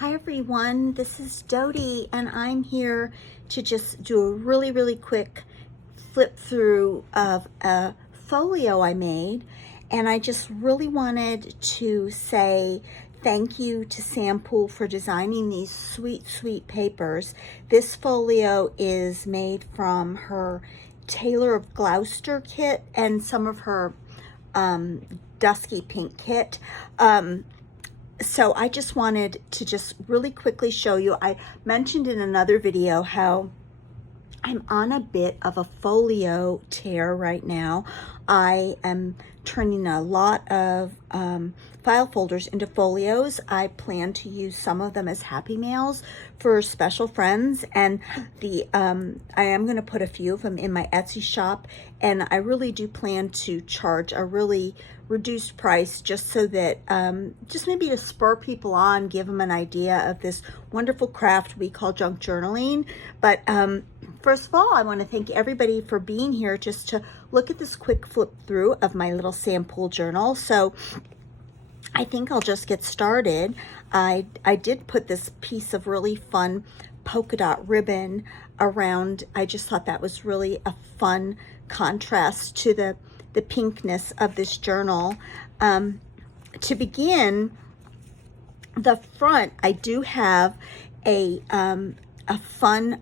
Hi everyone, this is Dodie and I'm here to just do a really quick flip through of a folio I made, and I just really wanted to say thank you to Sam Poole for designing these sweet papers. This folio is made from her Tailor of Gloucester kit and some of her Dusky pink kit. So I just wanted to just really quickly show you. I mentioned in another video how I'm on a bit of a folio tear right now. I am turning a lot of file folders into folios. I plan to use some of them as happy mails for special friends, and I am going to put a few of them in my Etsy shop, and I really do plan to charge a really reduced price just so that just maybe to spur people on, give them an idea of this wonderful craft we call junk journaling. But first of all, I want to thank everybody for being here just to look at this quick flip through of my little Sam Poole journal. So I think I'll just get started. I did put this piece of really fun polka dot ribbon around. I just thought that was really a fun contrast to the pinkness of this journal. To begin, the front, I do have a fun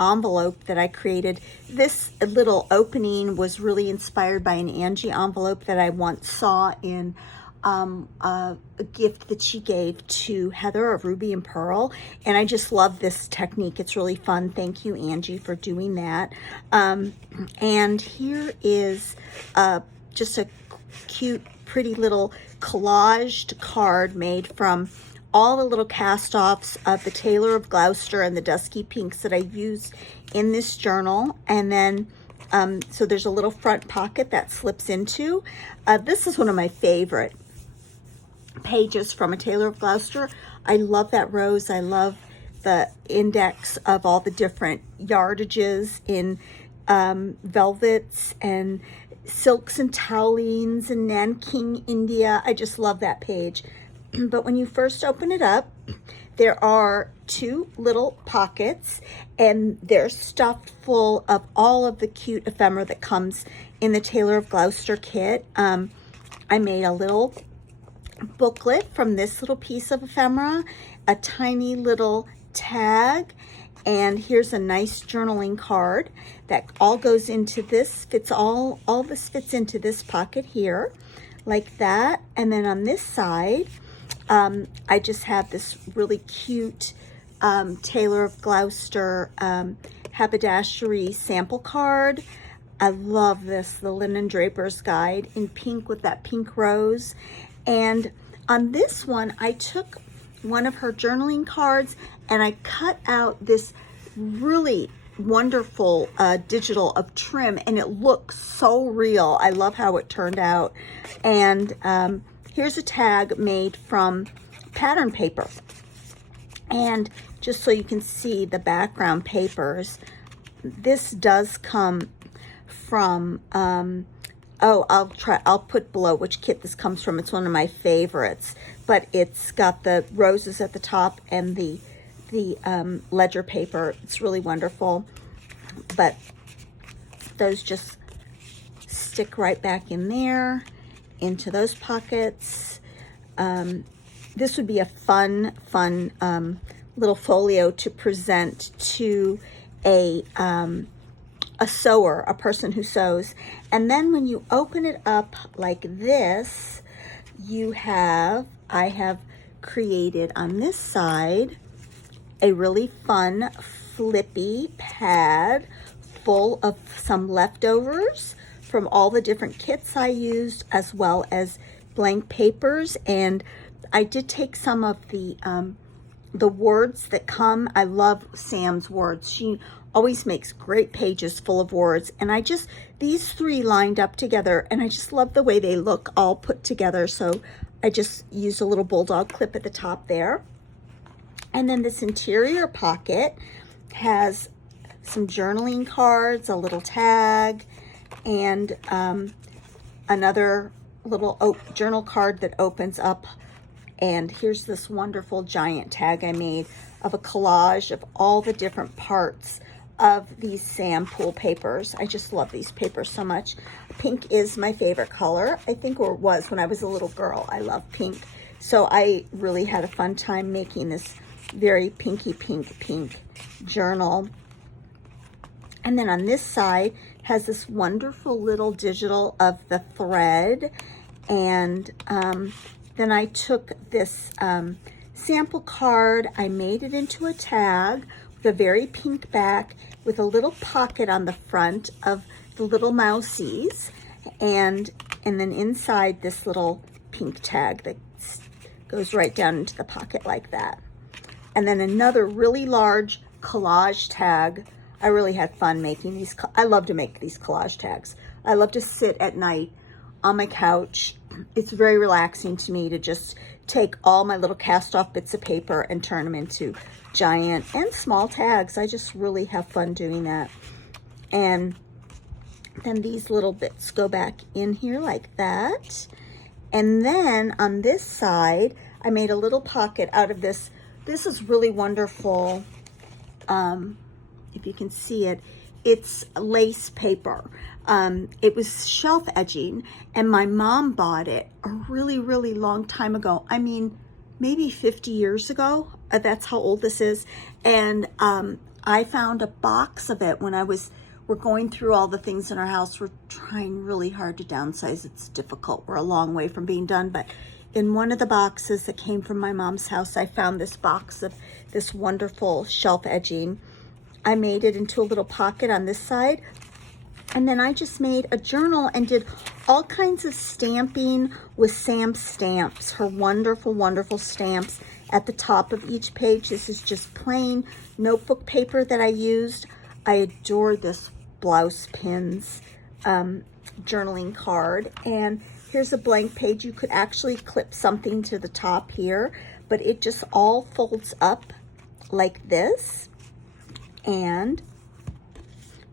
envelope that I created. This little opening was really inspired by an Angie envelope that I once saw in a gift that she gave to Heather of Ruby and Pearl, and I just love this technique. It's really fun. Thank you, Angie, for doing that. And here is just a cute, pretty little collaged card made from all the little cast-offs of the Tailor of Gloucester and the Dusky pinks that I used in this journal. And then so there's a little front pocket that slips into. This is one of my favorite pages from a Tailor of Gloucester. I love that rose. I love the index of all the different yardages in velvets and silks and towelings and Nanking, India. I just love that page. But when you first open it up, there are two little pockets, and they're stuffed full of all of the cute ephemera that comes in the Tailor of Gloucester kit. I made a little booklet from this little piece of ephemera, a tiny little tag, and here's a nice journaling card that all goes into this, all this fits into this pocket here, like that. And then on this side, I just have this really cute Tailor of Gloucester haberdashery sample card. I love this, the Linen Draper's Guide in pink with that pink rose. And on this one, I took one of her journaling cards and I cut out this really wonderful digital of trim, and it looks so real. I love how it turned out. And here's a tag made from pattern paper. And just so you can see the background papers, this does come from I'll put below which kit this comes from. It's one of my favorites, but it's got the roses at the top and the ledger paper. It's really wonderful, but those just stick right back in there into those pockets. This would be a fun little folio to present to a sewer, a person who sews. And then when you open it up like this, I have created on this side a really fun flippy pad full of some leftovers from all the different kits I used, as well as blank papers. And I did take some of the words that come. I love Sam's words. She always makes great pages full of words, and these three lined up together, and I just love the way they look all put together. So I just used a little bulldog clip at the top there. And then this interior pocket has some journaling cards, a little tag, and another little journal card that opens up And here's this wonderful giant tag I made of a collage of all the different parts of these Sam Poole papers. I just love these papers so much. Pink is my favorite color, I think, or was when I was a little girl. I love pink. So I really had a fun time making this very pinky pink journal. And then on this side has this wonderful little digital of the thread. And then I took this sample card, I made it into a tag with a very pink back with a little pocket on the front of the little mousies, and then inside this little pink tag that goes right down into the pocket like that. And then another really large collage tag. I really had fun making these. I love to make these collage tags. I love to sit at night on my couch. It's very relaxing to me to just take all my little cast off bits of paper and turn them into giant and small tags. I just really have fun doing that. And then these little bits go back in here like that. And then on this side, I made a little pocket out of this. This is really wonderful. If you can see it, it's lace paper. It was shelf edging, and my mom bought it a really long time ago. I mean, maybe 50 years ago. That's how old this is. And I found a box of it when we're going through all the things in our house. We're trying really hard to downsize. It's difficult. We're a long way from being done. But in one of the boxes that came from my mom's house, I found this box of this wonderful shelf edging. I made it into a little pocket on this side. And then I just made a journal and did all kinds of stamping with Sam's stamps, her wonderful stamps at the top of each page. This is just plain notebook paper that I used. I adore this blouse pins journaling card. And here's a blank page. You could actually clip something to the top here, but it just all folds up like this. And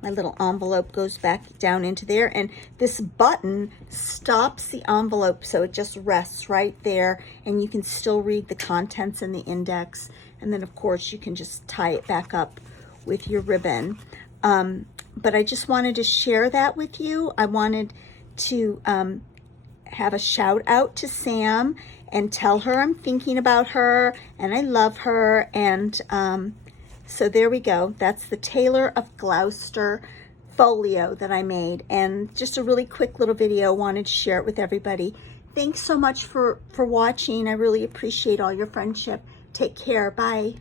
my little envelope goes back down into there, and this button stops the envelope, so it just rests right there, and you can still read the contents in the index. And then of course you can just tie it back up with your ribbon. But I just wanted to share that with you. I wanted to have a shout out to Sam and tell her I'm thinking about her and I love her. And so there we go. That's the Tailor of Gloucester folio that I made, and just a really quick little video. Wanted to share it with everybody. Thanks so much for watching. I really appreciate all your friendship. Take care. Bye.